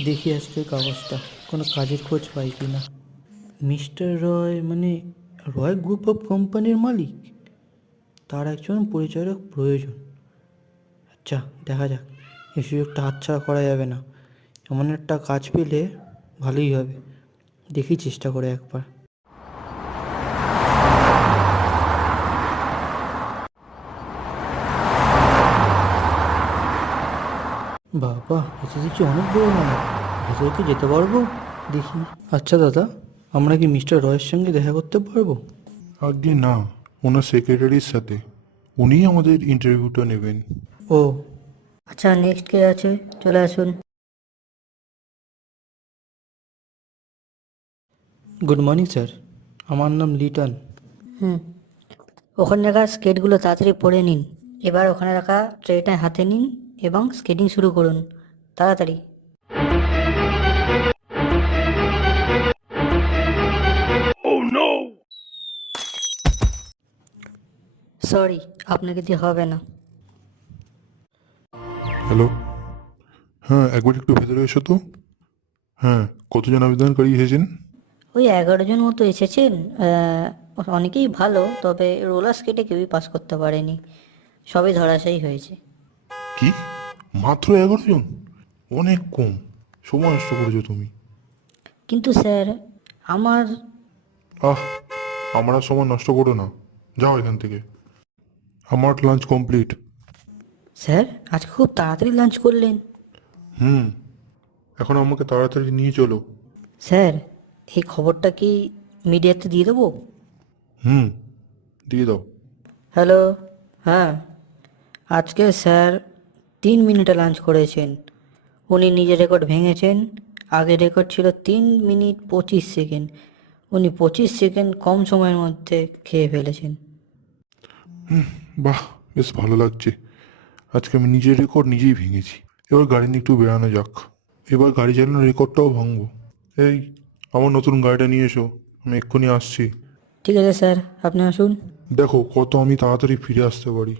দেখি আজকে কাগজটা কোনো কাজের খোঁজ পাই কি না। মিস্টার রয় মানে রয় গ্রুপ অফ কোম্পানির মালিক, তার একজন পরিচালক প্রয়োজন। আচ্ছা দেখা যাক, এই সুযোগটা হাতছাড়া করা যাবে না। এমন একটা কাজ পেলে ভালোই হবে, দেখি চেষ্টা করে একবার। বাবা, এসে দেখছি অনেক বড় নাম, ভেতরে কি যেতে পারবো দেখি। আচ্ছা দাদা, আমরা কি মিস্টার রয়ের সঙ্গে দেখা করতে পারবো? আজ্ঞে না, ওনার সেক্রেটারির সাথে। উনিই আমাদের ইন্টারভিউটা নেবেন। ও, আচ্ছা, নেক্সট কে আছে? চলে আসুন। গুড মর্নিং স্যার, আমার নাম লিটন। হুম, ওখানে রাখা স্কেটগুলো তাড়াতাড়ি পরে নিন। এবার ওখানে রাখা ট্রেটা হাতে নিন এবং স্কেটিং শুরু করুন, তাড়াতাড়ি। সরি, আপনাকে দিয়ে হবে না। হ্যালো, হ্যাঁ একবার একটু ভেতরে এসো তো। হ্যাঁ, কতজন আবেদনকারী এসেছেন? ওই 11 জন মতো এসেছেন। অনেকেই ভালো, তবে রোলার স্কেটে কেউই পাস করতে পারেনি, সবই ধরাশায়ী হয়েছে। কি, মাত্র 11 জন? অনেক কম, সময় নষ্ট করেছো তুমি। কিন্তু স্যার, আমার আহ, আমার আর সময় নষ্ট করো না, যাও এখান থেকে। আমার লাঞ্চ কমপ্লিট। স্যার, আজ খুব তাড়াতাড়ি লাঞ্চ করলেন। হুম, এখন আমাকে তাড়াতাড়ি নিয়ে চলো। স্যার, এই খবরটা কি মিডিয়াতে দিয়ে দেবো? হুম, দিয়ে দাও। হ্যালো, হ্যাঁ, আজকে স্যার 3 মিনিটে লাঞ্চ করেছেন। উনি নিজের রেকর্ড ভেঙেছেন। আগের রেকর্ড ছিল 3 মিনিট 25 সেকেন্ড। উনি 25 সেকেন্ড কম সময়ের মধ্যে খেয়ে ফেলেছেন। বাহ, বেশ ভালো লাগছে। আজকে আমি নিজের রেকর্ড নিজেই ভেঙেছি। এবার গাড়ি নিয়ে একটু বেড়ানো যাক। এবার গাড়ি চালানোর রেকর্ডটাও ভাঙবো। এই, আমার নতুন গাড়িটা নিয়ে এসো, আমি এক্ষুনি আসছি। ঠিক আছে স্যার, আপনি আসুন। দেখো কত আমি তাড়াতাড়ি ফিরে আসতে পারি।